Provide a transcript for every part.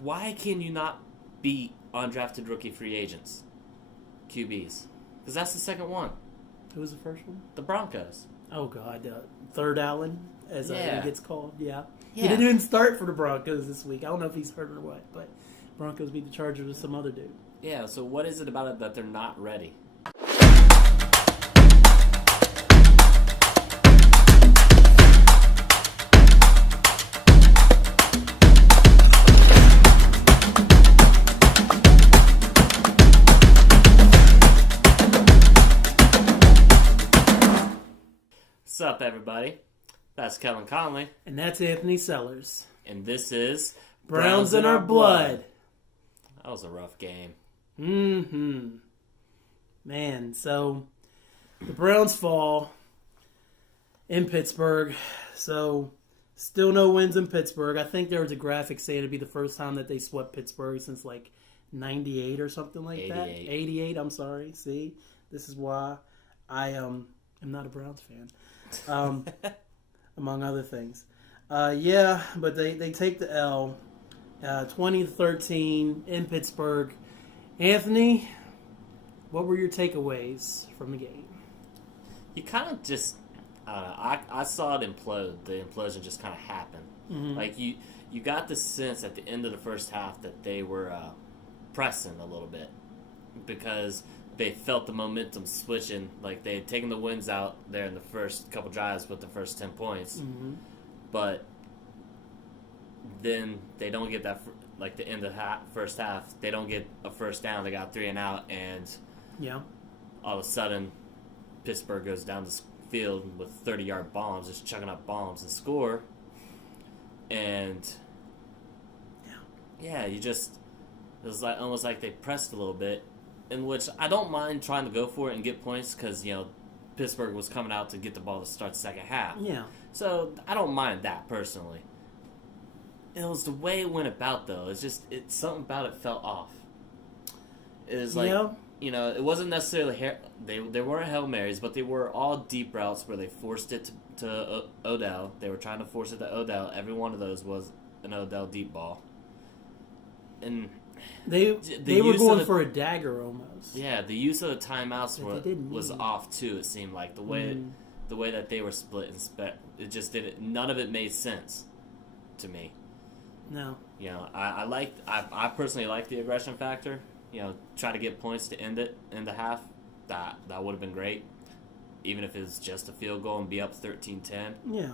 why can you not beat undrafted rookie free agents, QBs? Because that's the second one. Who was the first one? The Broncos. Oh, God. Third Allen, as he gets called. Yeah. Yeah. He didn't even start for the Broncos this week. I don't know if he's hurt or what, but Broncos beat the Chargers with some other dude. Yeah, so what is it about it that they're not ready? What's up, everybody? That's Kellen Conley. And that's Anthony Sellers. And this is Browns in Our Blood. That was a rough game. Man, so the Browns fall in Pittsburgh. So still no wins in Pittsburgh. I think there was a graphic saying it'd be the first time that they swept Pittsburgh since like 98 or something like 88. that. 88, I'm sorry. See, this is why I am not a Browns fan, among other things. Yeah, but they take the L, 20-13 in Pittsburgh. Anthony, what were your takeaways from the game? You kind of just, I saw it implode. The implosion just kind of happened. Mm-hmm. Like you got the sense at the end of the first half that they were pressing a little bit because they felt the momentum switching. Like they had taken the wins out there in the first couple drives with the first 10 points. Mm-hmm. But then they don't get that, like the end of the first half, they don't get a first down. They got 3 and out, and all of a sudden, Pittsburgh goes down the field with 30-yard bombs, just chucking up bombs and score. And it was like almost like they pressed a little bit, in which I don't mind trying to go for it and get points because Pittsburgh was coming out to get the ball to start the second half. Yeah. So I don't mind that personally. It was the way it went about, though. It's something about it felt off. It was like, it wasn't necessarily they weren't Hail Marys, but they were all deep routes where they forced it to Odell. They were trying to force it to Odell. Every one of those was an Odell deep ball. And they were going for a dagger almost. Yeah, the use of the timeouts was off too. It seemed like the way that they were split and it just didn't. None of it made sense to me. No. I personally like the aggression factor. Try to get points to end it in the half. That would have been great, even if it was just a field goal and be up 13-10. Yeah.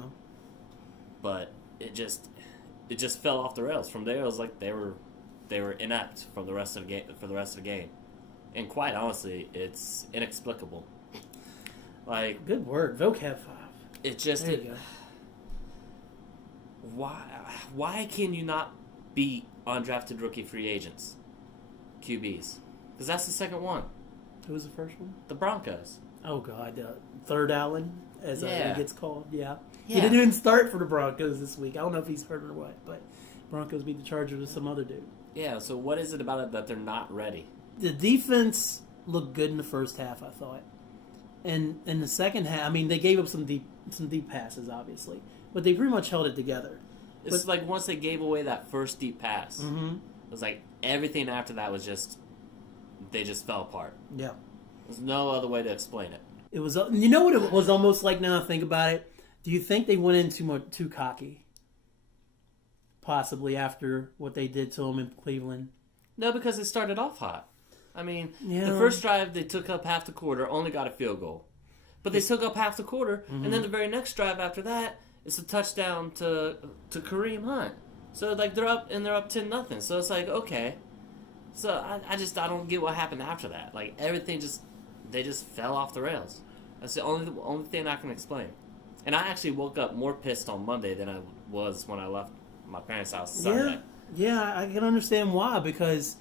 But it just fell off the rails. From there, it was like they were inept for the rest of the game. And quite honestly, it's inexplicable. Like, good word, vocab 5. It just there you go. Why can you not beat undrafted rookie free agents, QBs? Because that's the second one. Who was the first one? The Broncos. Oh, God. Third Allen, as he gets called. Yeah. He Yeah. didn't even start for the Broncos this week. I don't know if he's hurt or what, but Broncos beat the Chargers with some other dude. Yeah, so what is it about it that they're not ready? The defense looked good in the first half, I thought. And in the second half, I mean, they gave up some deep passes, obviously. But they pretty much held it together. It's like once they gave away that first deep pass, mm-hmm. It was like everything after that was they just fell apart. Yeah. There's no other way to explain it. It was, what it was almost like now I think about it? Do you think they went in too cocky? Possibly after what they did to them in Cleveland. No, because they started off hot. I mean, the first drive they took up half the quarter, only got a field goal. But they took up half the quarter, mm-hmm. and then the very next drive after that, it's a touchdown to Kareem Hunt. So like they're up 10-0. So it's like, okay. So I don't get what happened after that. Like everything they just fell off the rails. That's the only thing I can explain. And I actually woke up more pissed on Monday than I was when I left my parents' house Sunday. Yeah, I can understand why, because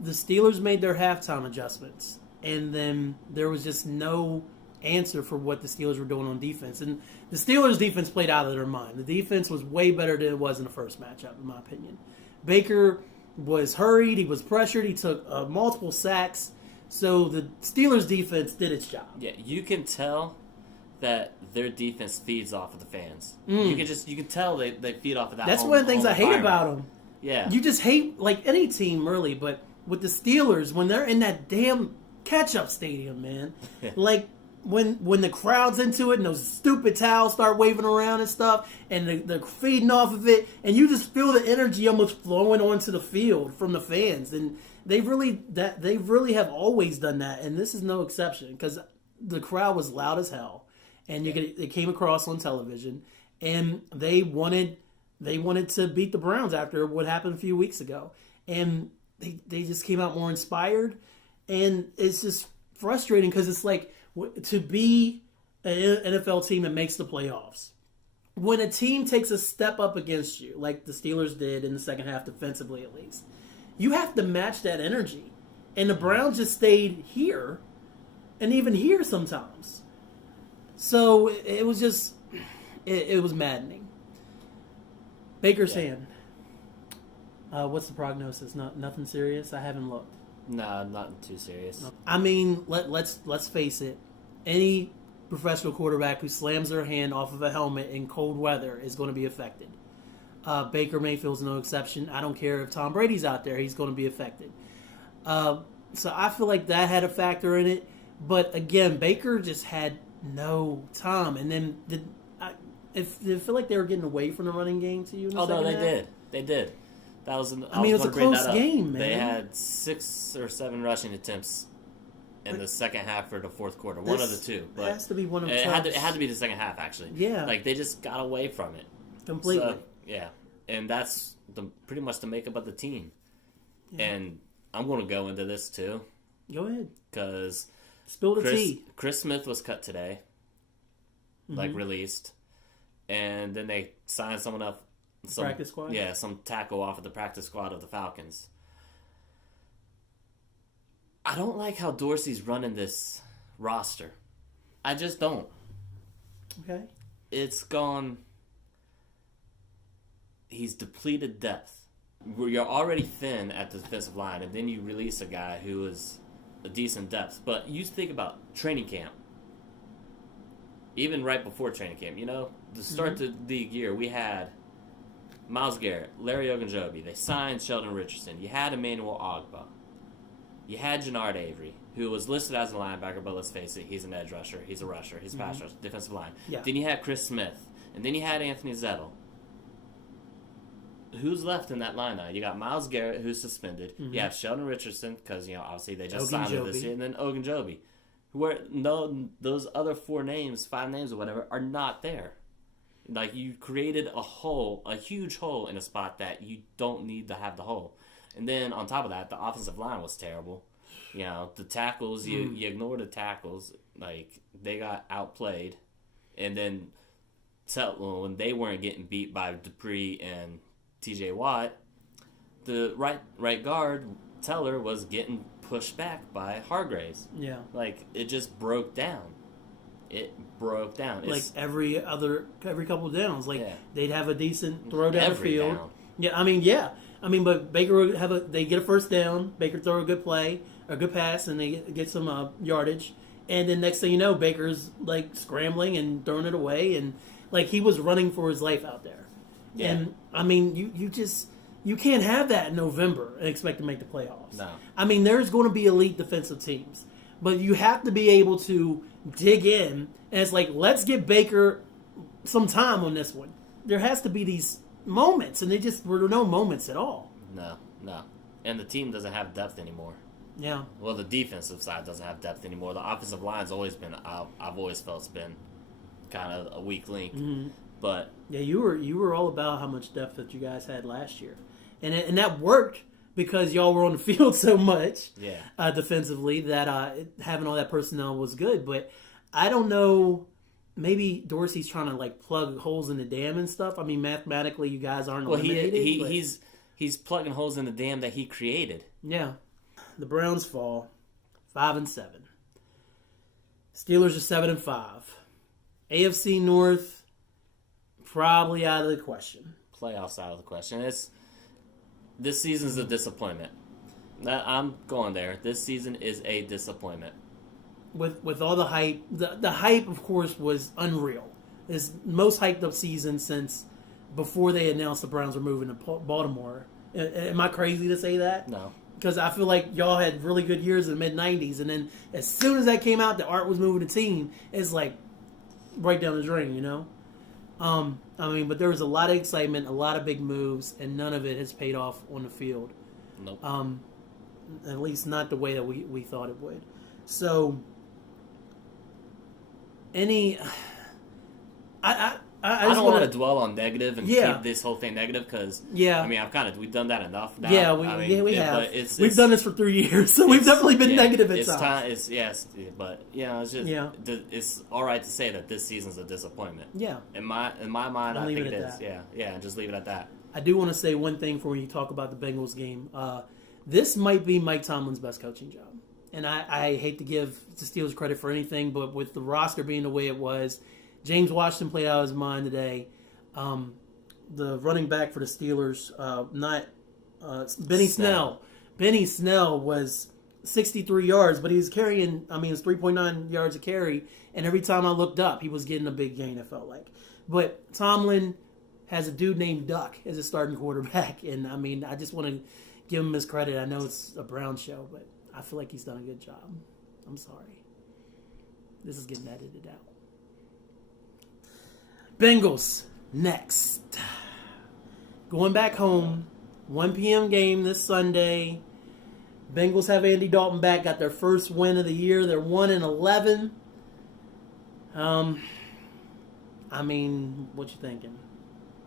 the Steelers made their halftime adjustments, and then there was just no answer for what the Steelers were doing on defense. And the Steelers' defense played out of their mind. The defense was way better than it was in the first matchup, in my opinion. Baker was hurried. He was pressured. He took multiple sacks. So the Steelers' defense did its job. Yeah, you can tell that their defense feeds off of the fans. Mm. You can tell they feed off of that. That's one of the things I hate about them. Yeah. You just hate, like, any team, really, but with the Steelers, when they're in that damn catch-up stadium, man, like, when the crowd's into it and those stupid towels start waving around and stuff, and they're feeding off of it, and you just feel the energy almost flowing onto the field from the fans, and they really have always done that, and this is no exception, because the crowd was loud as hell, and it came across on television, and they wanted to beat the Browns after what happened a few weeks ago, and they just came out more inspired, and it's just frustrating because it's like, to be an NFL team that makes the playoffs, when a team takes a step up against you, like the Steelers did in the second half defensively at least, you have to match that energy. And the Browns just stayed here, and even here sometimes. So it was just, it was maddening. Baker's hand. What's the prognosis? Nothing serious? I haven't looked. No, not too serious. I mean, let's face it. Any professional quarterback who slams their hand off of a helmet in cold weather is going to be affected. Baker Mayfield's no exception. I don't care if Tom Brady's out there; he's going to be affected. So I feel like that had a factor in it. But again, Baker just had no time. And then I feel like they were getting away from the running game to you. In the second half. They did. That was. It was a close game, man. They had 6 or 7 rushing attempts in the second half or the fourth quarter. One of the two. But it has to be one of the it had to be the second half, actually. Yeah. Like, they just got away from it. Completely. So, yeah. And that's pretty much the makeup of the team. Yeah. And I'm going to go into this, too. Go ahead. Because spill the tea. Chris Smith was cut today. Like, released. And then they signed someone up. Practice squad? Yeah, some tackle off of the practice squad of the Falcons. I don't like how Dorsey's running this roster. I just don't. Okay. It's gone. He's depleted depth. You're already thin at the defensive line, and then you release a guy who is a decent depth. But you think about training camp. Even right before training camp, to start the league year, we had Myles Garrett, Larry Ogunjobi. They signed Sheldon Richardson. You had Emmanuel Ogbah. You had Jannard Avery, who was listed as a linebacker, but let's face it, he's an edge rusher. He's a rusher. He's a pass rusher, defensive line. Yeah. Then you had Chris Smith. And then you had Anthony Zettel. Who's left in that line now? You got Myles Garrett, who's suspended. You have Sheldon Richardson, because, obviously they just signed him this year. And then Ogunjobi. Those other 5 names or whatever, are not there. Like, you created a huge hole in a spot that you don't need to have the hole. And then, on top of that, the offensive line was terrible. The tackles, you ignore the tackles. Like, they got outplayed. And then, when they weren't getting beat by Dupree and TJ Watt, the right guard, Teller, was getting pushed back by Hargraves. Yeah. Like, it just broke down. It broke down. Like every couple of downs, they'd have a decent throw down the every field. Down. But Baker would they get a first down. Baker throw a good play, a good pass, and they get some yardage. And then next thing you know, Baker's like scrambling and throwing it away, and like he was running for his life out there. Yeah. And I mean, you can't have that in November and expect to make the playoffs. No. I mean, there's going to be elite defensive teams, but you have to be able to dig in, and it's like, let's give Baker some time on this one. There has to be these moments, and they just were no moments at all. No. And the team doesn't have depth anymore. Yeah. Well, the defensive side doesn't have depth anymore. The offensive line's always been, I've always felt it's been kind of a weak link. Mm-hmm. But yeah, you were all about how much depth that you guys had last year, and that worked because y'all were on the field so much, defensively, that having all that personnel was good. But I don't know, maybe Dorsey's trying to like plug holes in the dam and stuff. I mean, mathematically, you guys aren't eliminated. He's plugging holes in the dam that he created. Yeah, the Browns fall 5-7. Steelers are 7-5. AFC North probably out of the question. Playoffs out of the question. This season's a disappointment. I'm going there. This season is a disappointment. With all the hype, the hype, of course, was unreal. It's the most hyped up season since before they announced the Browns were moving to Baltimore Am I crazy to say that? No. Because I feel like y'all had really good years in the mid-'90s, and then as soon as that came out, the art was moving the team. It's like right down the drain, you know? I mean, but there was a lot of excitement, a lot of big moves, and none of it has paid off on the field. Nope. At least not the way that we thought it would. So, I don't want to dwell on negative and keep this whole thing negative because I mean we've done that enough now. Yeah, we have. But we've done this for 3 years, so we've definitely been negative at times. But it's just it's all right to say that this season's a disappointment. Yeah, in my mind, I think it is. Yeah, just leave it at that. I do want to say one thing before you talk about the Bengals game. This might be Mike Tomlin's best coaching job, and I hate to give the Steelers credit for anything, but with the roster being the way it was. James Washington played out of his mind today. The running back for the Steelers, Benny Snell. Benny Snell was 63 yards, but he was carrying, it was 3.9 yards a carry, and every time I looked up, he was getting a big gain, it felt like. But Tomlin has a dude named Duck as his starting quarterback, and I just want to give him his credit. I know it's a Brown show, but I feel like he's done a good job. I'm sorry. This is getting edited out. Bengals next. Going back home. 1 p.m. game this Sunday. Bengals have Andy Dalton back. Got their first win of the year. They're 1-11. What you thinking?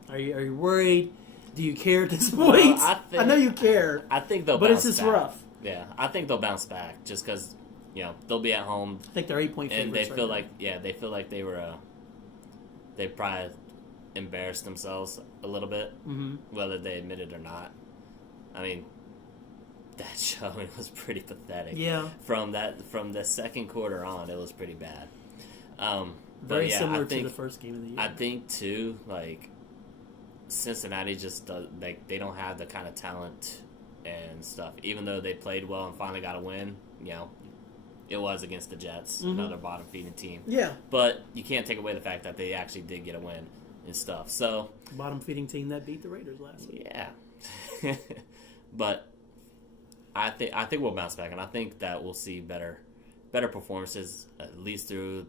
Are you worried? Do you care at this point? I know you care. I think they'll. But it's just rough. Yeah, I think they'll bounce back just because they'll be at home. I think they're 8-point favorites. And they feel like they were. They probably embarrassed themselves a little bit, whether they admit it or not. I mean, that showing was pretty pathetic. Yeah. From the second quarter on, it was pretty bad. Very similar to the first game of the year. I think too, Cincinnati just does, they don't have the kind of talent and stuff. Even though they played well and finally got a win, it was against the Jets, another bottom-feeding team. Yeah. But you can't take away the fact that they actually did get a win and stuff. So bottom-feeding team that beat the Raiders last week. Yeah. But I think we'll bounce back, and I think that we'll see better performances, at least through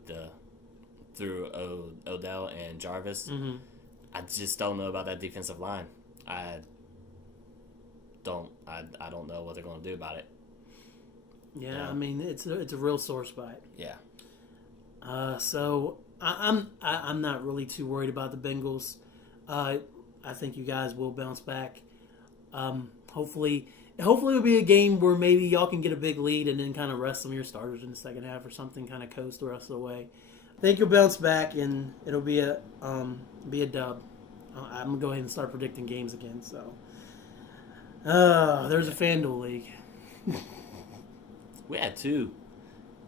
Odell and Jarvis. Mm-hmm. I just don't know about that defensive line. I don't know what they're going to do about it. Yeah, it's a real sore spot. Yeah. So I'm not really too worried about the Bengals. I think you guys will bounce back. Hopefully it'll be a game where maybe y'all can get a big lead and then kind of rest some of your starters in the second half or something, kind of coast the rest of the way. I think you'll bounce back and it'll be a dub. I'm gonna go ahead and start predicting games again. So there's a FanDuel league. We had two.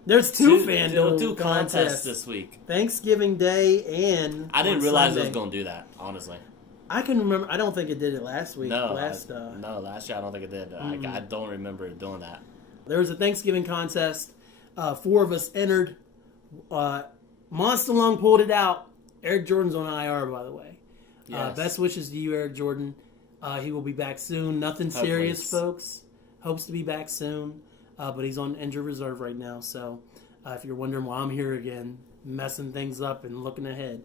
There's two FanDuel contests this week. Thanksgiving Day and I didn't realize it was going to do that, honestly. I can remember. I don't think it did it last week. No, last year I don't think it did. Mm-hmm. I don't remember it doing that. There was a Thanksgiving contest. 4 of us entered. Monstalung pulled it out. Eric Jordan's on IR, by the way. Yes. Best wishes to you, Eric Jordan. He will be back soon. Nothing serious, folks. Hopes to be back soon. But he's on injured reserve right now. So if you're wondering why I'm here again, messing things up and looking ahead.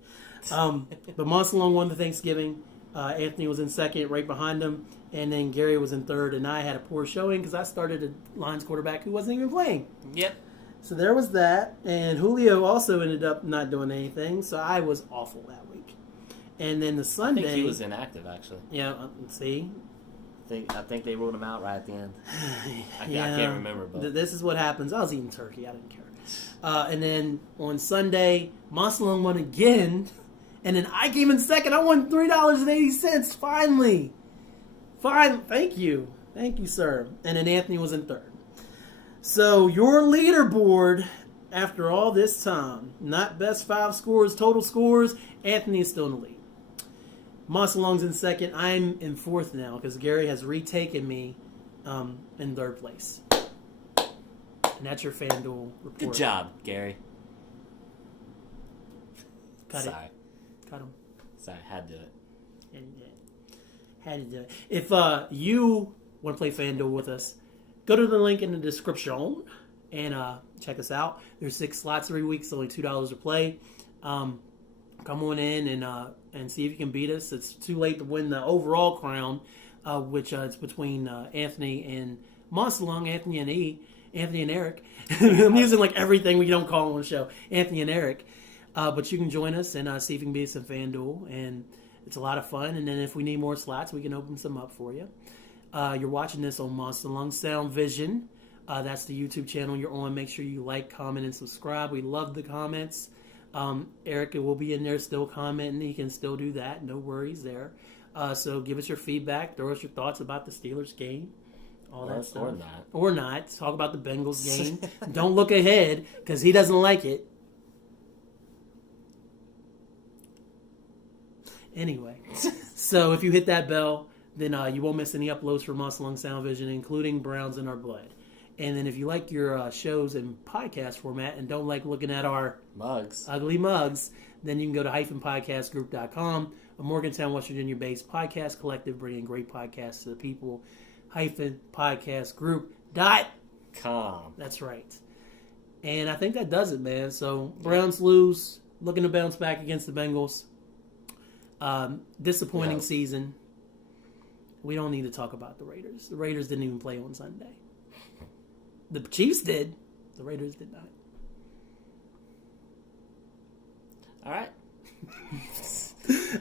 But Monstalung won the Thanksgiving. Anthony was in second, right behind him. And then Gary was in third. And I had a poor showing because I started a Lions quarterback who wasn't even playing. Yep. So there was that. And Julio also ended up not doing anything. So I was awful that week. And then the Sunday... I think he was inactive, actually. Yeah, see? I think they ruled him out right at the end. I can't remember. But this is what happens. I was eating turkey. I didn't care. And then on Sunday, Monstalung won again. And then I came in second. I won $3.80. Finally. Fine. Thank you. Thank you, sir. And then Anthony was in third. So your leaderboard, after all this time, not best 5 scores, total scores, Anthony is still in the lead. Monstalung's in second. I'm in fourth now because Gary has retaken me in third place. And that's your FanDuel report. Good job, Gary. Cut Sorry. it. Cut him. Sorry, had to do it. And, Had to do it. If you want to play FanDuel with us, go to the link in the description and check us out. There's 6 slots every week. It's only $2 to play. Come on in and see if you can beat us. It's too late to win the overall crown, which it's between Anthony and Monstalung, Anthony and Eric. I'm using like everything we don't call on the show. Anthony and Eric. But you can join us and see if you can beat us in FanDuel. And it's a lot of fun. And then if we need more slots, we can open some up for you. You're watching this on Monstalung Soundvizion. That's the YouTube channel you're on. Make sure you like, comment, and subscribe. We love the comments. Eric will be in there still commenting. He can still do that. No worries there. So give us your feedback. Throw us your thoughts about the Steelers game. All that stuff. Or not. Or not. Talk about the Bengals game. Don't look ahead because he doesn't like it. Anyway, so if you hit that bell, then you won't miss any uploads from Monstalung Soundvizion, including Browns in Our Blood. And then if you like your shows in podcast format and don't like looking at our ugly mugs, then you can go to -podcastgroup.com, a Morgantown, West Virginia-based podcast collective bringing great podcasts to the people. -podcastgroup.com. That's right. And I think that does it, man. So Browns lose, looking to bounce back against the Bengals. Disappointing season. We don't need to talk about the Raiders. The Raiders didn't even play on Sunday. The Chiefs did. The Raiders did not. All right.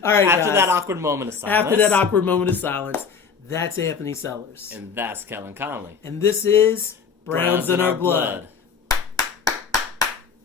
All right, After guys. that awkward moment of silence. That's Anthony Sellers. And that's Kellen Conley. And this is Browns in Our Blood.